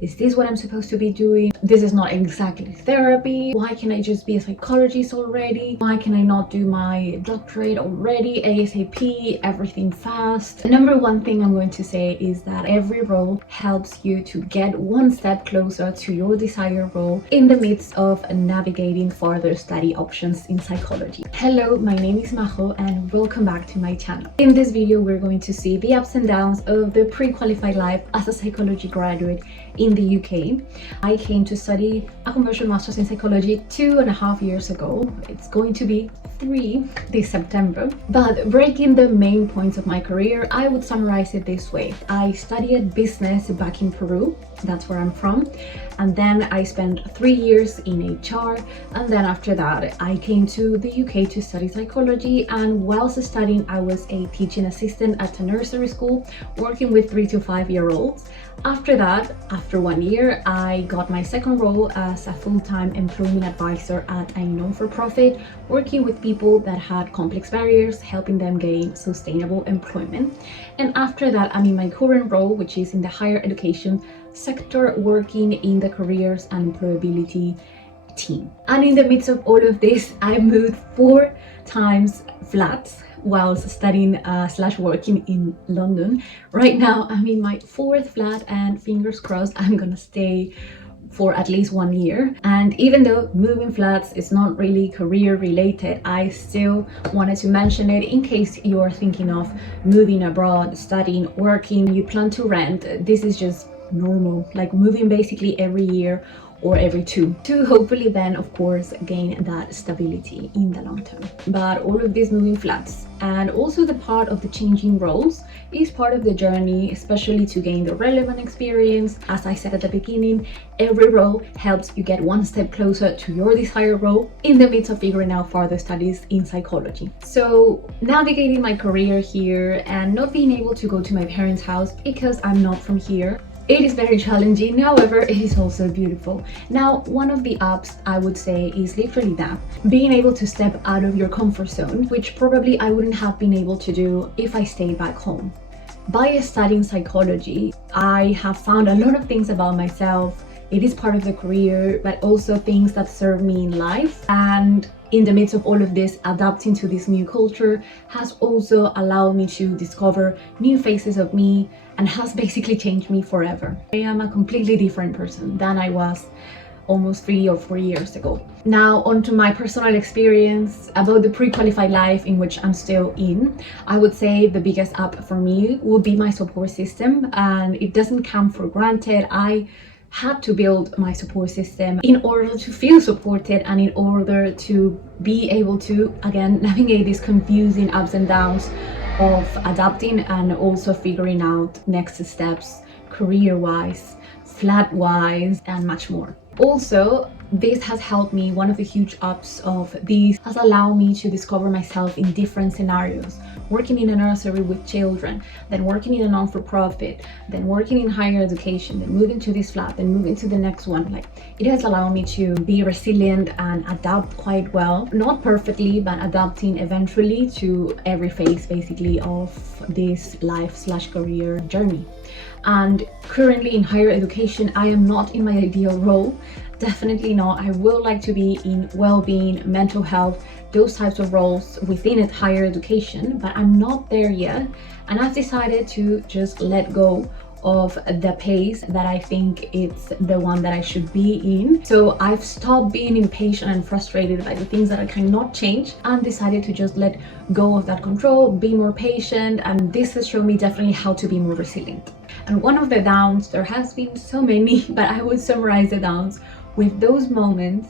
Is this what I'm supposed to be doing? This is not exactly therapy. Why can I just be a psychologist already? Why can I not do my doctorate already ASAP, everything fast? The number one thing I'm going to say is that every role helps you to get one step closer to your desired role in the midst of navigating further study options in psychology. Hello, my name is Majo and welcome back to my channel. In this video, we're going to see the ups and downs of the pre-qualified life as a psychology graduate in the UK. I came to study a commercial master's in psychology 2.5 years ago. It's going to be 3 this September. But breaking the main points of my career, I would summarize it this way. I studied business back in Peru, that's where I'm from, and then I spent 3 years in HR, and then after that I came to the UK to study psychology, and whilst studying I was a teaching assistant at a nursery school working with 3 to 5 year olds. After that, after 1 year, I got my second role as a full-time employment advisor at a non-for-profit, working with people that had complex barriers, helping them gain sustainable employment. And after that, I'm in my current role, which is in the higher education sector, working in the careers and employability team. And in the midst of all of this, I moved 4 times flats whilst studying / working in London. Right now I'm in my 4th flat and fingers crossed I'm gonna stay for at least 1 year. And even though moving flats is not really career related, I still wanted to mention it in case you're thinking of moving abroad, studying, working, you plan to rent. This is just normal, like moving basically every year or every 2 to hopefully then of course gain that stability in the long term. But all of these moving flats and also the part of the changing roles is part of the journey, especially to gain the relevant experience. As I said at the beginning, every role helps you get one step closer to your desired role in the midst of figuring out further studies in psychology. So navigating my career here and not being able to go to my parents' house because I'm not from here, it is very challenging. However, it is also beautiful. Now, one of the ups I would say is literally that, being able to step out of your comfort zone, which probably I wouldn't have been able to do if I stayed back home. By studying psychology, I have found a lot of things about myself. It is part of the career, but also things that serve me in life. And in the midst of all of this, adapting to this new culture has also allowed me to discover new faces of me and has basically changed me forever. I am a completely different person than I was almost 3 or 4 years ago. Now onto my personal experience about the pre-qualified life in which I'm still in. I would say the biggest up for me would be my support system, and it doesn't come for granted. I had to build my support system in order to feel supported and in order to be able to again navigate these confusing ups and downs of adapting and also figuring out next steps career-wise, flat-wise, and much more. Also, this has helped me. One of the huge ups of this has allowed me to discover myself in different scenarios, working in a nursery with children, then working in a non-for-profit, then working in higher education, then moving to this flat, then moving to the next one. Like, it has allowed me to be resilient and adapt quite well, not perfectly, but adapting eventually to every phase basically of this life / career journey. And currently in higher education, I am not in my ideal role. Definitely not. I would like to be in well-being, mental health, those types of roles within it, higher education, but I'm not there yet. And I've decided to just let go of the pace that I think it's the one that I should be in. So I've stopped being impatient and frustrated by the things that I cannot change and decided to just let go of that control, be more patient, and this has shown me definitely how to be more resilient. And one of the downs, there has been so many, but I would summarize the downs with those moments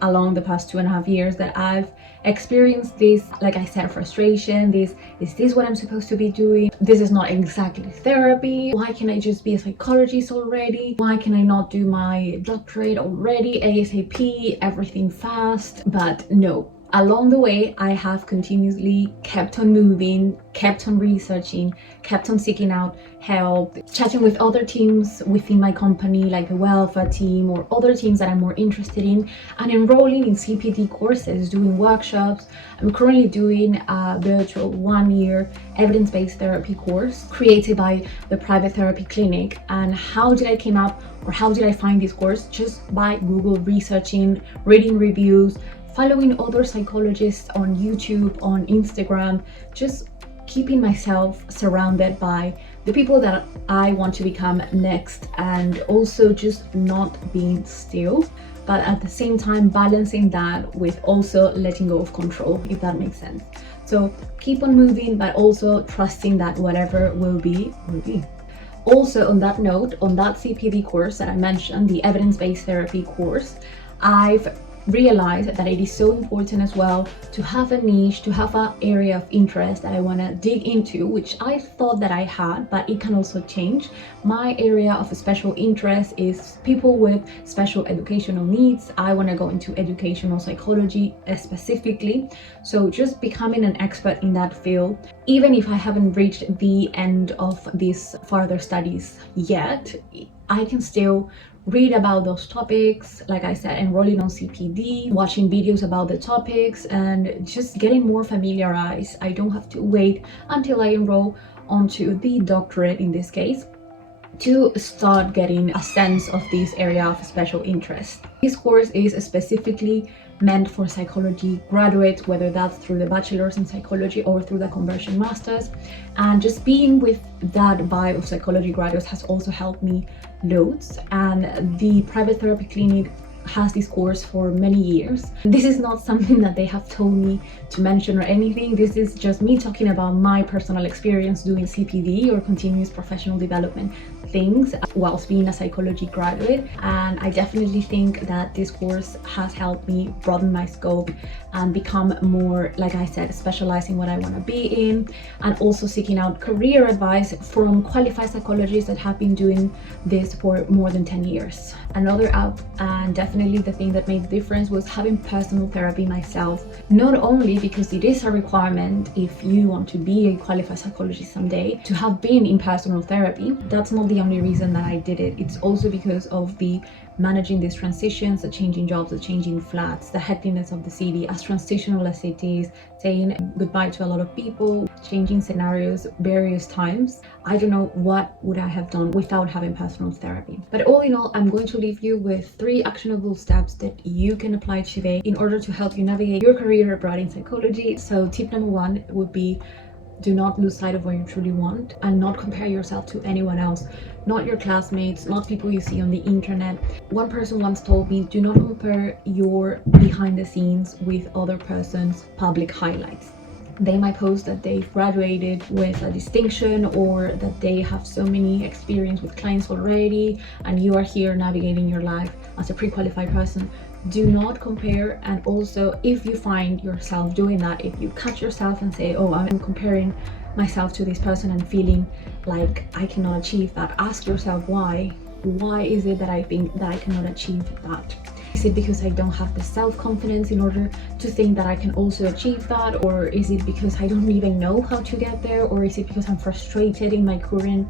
along the past 2.5 years that I've experienced this, like I said, frustration, this, is this what I'm supposed to be doing? This is not exactly therapy. Why can I just be a psychologist already? Why can I not do my doctorate already ASAP, everything fast? But no, Along the way, I have continuously kept on moving, kept on researching, kept on seeking out help, chatting with other teams within my company, like the welfare team or other teams that I'm more interested in, and enrolling in CPD courses, doing workshops. I'm currently doing a virtual 1-year evidence-based therapy course created by the private therapy clinic. And how did I came up, or how did I find this course? Just by Google researching, reading reviews, following other psychologists on YouTube, on Instagram, just keeping myself surrounded by the people that I want to become next, and also just not being still, but at the same time balancing that with also letting go of control, if that makes sense. So keep on moving, but also trusting that whatever will be, will be. Also, on that note, on that CPD course that I mentioned, the evidence-based therapy course, I've realize that it is so important as well to have a niche, to have an area of interest that I want to dig into, which I thought that I had, but it can also change. My area of special interest is people with special educational needs. I want to go into educational psychology specifically, so just becoming an expert in that field. Even if I haven't reached the end of these further studies yet, I can still read about those topics, like I said, enrolling on CPD, watching videos about the topics, and just getting more familiarized. I don't have to wait until I enroll onto the doctorate in this case to start getting a sense of this area of special interest. This course is specifically meant for psychology graduates, whether that's through the bachelor's in psychology or through the conversion masters. And just being with that vibe of psychology graduates has also helped me loads. And the private therapy clinic has this course for many years. This is not something that they have told me to mention or anything. This is just me talking about my personal experience doing CPD or continuous professional development things whilst being a psychology graduate. And I definitely think that this course has helped me broaden my scope and become more, like I said, specializing what I want to be in, and also seeking out career advice from qualified psychologists that have been doing this for more than 10 years. Another app, and definitely the thing that made the difference, was having personal therapy myself. Not only because it is a requirement if you want to be a qualified psychologist someday to have been in personal therapy. That's not the only reason that I did it. It's also because of the managing these transitions, the changing jobs, the changing flats, the hecticness of the city, as transitional as it is, saying goodbye to a lot of people, changing scenarios various times. I don't know what would I have done without having personal therapy. But all in all, I'm going to leave you with 3 actionable steps that you can apply today in order to help you navigate your career abroad in psychology. So tip number 1 would be, do not lose sight of what you truly want, and not compare yourself to anyone else, not your classmates, not people you see on the internet. One person once told me, do not compare your behind the scenes with other person's public highlights. They might post that they've graduated with a distinction, or that they have so many experience with clients already, and you are here navigating your life as a pre-qualified person. Do not compare. And also, if you find yourself doing that, if you catch yourself and say, oh, I'm comparing myself to this person and feeling like I cannot achieve that, ask yourself why is it that I think that I cannot achieve that? Is it because I don't have the self-confidence in order to think that I can also achieve that? Or is it because I don't even know how to get there? Or is it because I'm frustrated in my current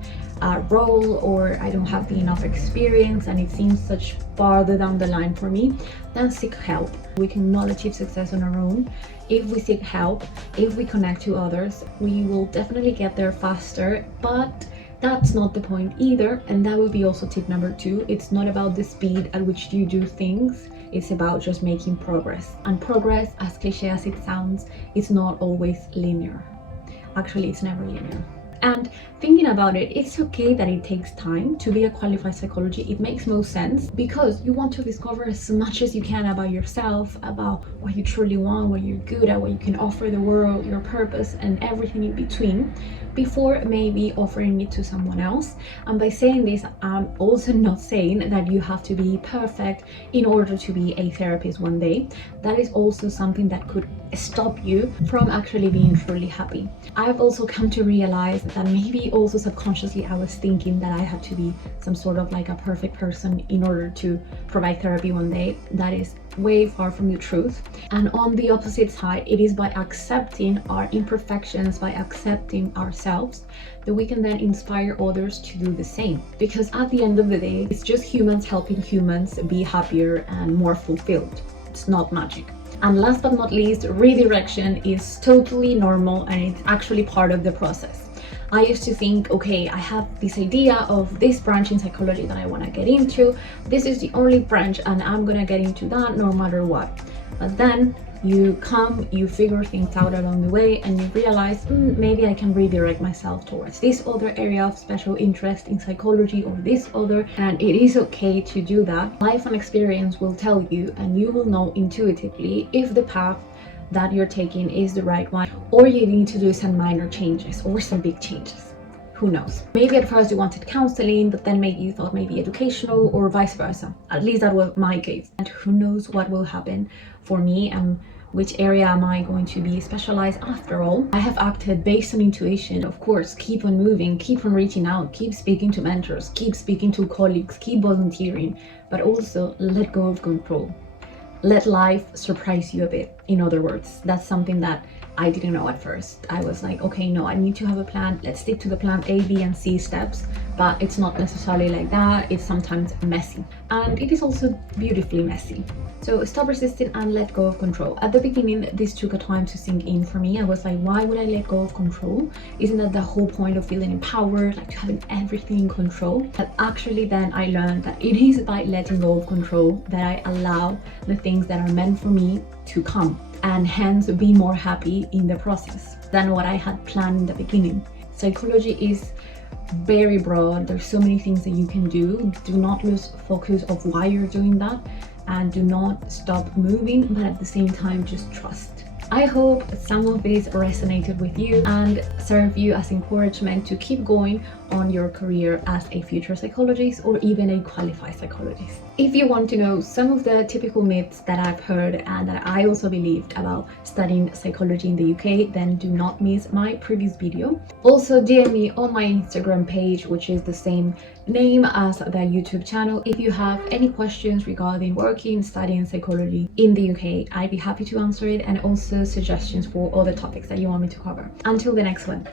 role, or I don't have enough experience and it seems such farther down the line for me? Then seek help. We cannot achieve success on our own. If we seek help, if we connect to others, we will definitely get there faster. But that's not the point either, and that would be also tip number 2. It's not about the speed at which you do things, it's about just making progress. And progress, as cliche as it sounds, is not always linear. Actually, it's never linear. And thinking about it, it's okay that it takes time to be a qualified psychologist. It makes most sense because you want to discover as much as you can about yourself, about what you truly want, what you're good at, what you can offer the world, your purpose, and everything in between, before maybe offering it to someone else. And by saying this, I'm also not saying that you have to be perfect in order to be a therapist one day. That is also something that could stop you from actually being truly happy. I've also come to realize that maybe also subconsciously I was thinking that I had to be some sort of like a perfect person in order to provide therapy one day. That is way far from the truth. And on the opposite side, it is by accepting our imperfections, by accepting ourselves, that we can then inspire others to do the same. Because at the end of the day, it's just humans helping humans be happier and more fulfilled. It's not magic. And last but not least, redirection is totally normal and it's actually part of the process. I used to think, okay, I have this idea of this branch in psychology that I want to get into. This is the only branch and I'm gonna get into that no matter what. But then you figure things out along the way and you realize, maybe I can redirect myself towards this other area of special interest in psychology or this other, and it is okay to do that. Life and experience will tell you, and you will know intuitively if the path that you're taking is the right one, or you need to do some minor changes or some big changes. Who knows? Maybe at first you wanted counseling, but then maybe you thought maybe educational, or vice versa. At least that was my case. And who knows what will happen for me and which area am I going to be specialized after all. I have acted based on intuition. Of course, keep on moving, keep on reaching out, keep speaking to mentors, keep speaking to colleagues, keep volunteering, but also let go of control. Let life surprise you a bit. In other words, that's something that I didn't know at first. I was like, okay, no, I need to have a plan. Let's stick to the plan A, B, and C steps. But it's not necessarily like that. It's sometimes messy. And it is also beautifully messy. So stop resisting and let go of control. At the beginning, this took a time to sink in for me. I was like, why would I let go of control? Isn't that the whole point of feeling empowered, like having everything in control? But actually then I learned that it is by letting go of control that I allow the things that are meant for me to come, and hence be more happy in the process than what I had planned in the beginning. Psychology is very broad. There's so many things that you can do. Do not lose focus of why you're doing that, and do not stop moving, but at the same time just trust. I hope some of this resonated with you and serve you as encouragement to keep going on your career as a future psychologist or even a qualified psychologist. If you want to know some of the typical myths that I've heard and that I also believed about studying psychology in the UK, then do not miss my previous video. Also DM me on my Instagram page, which is the same name as the YouTube channel, if you have any questions regarding studying psychology in the UK. I'd be happy to answer it, and also suggestions for other topics that you want me to cover. Until the next one.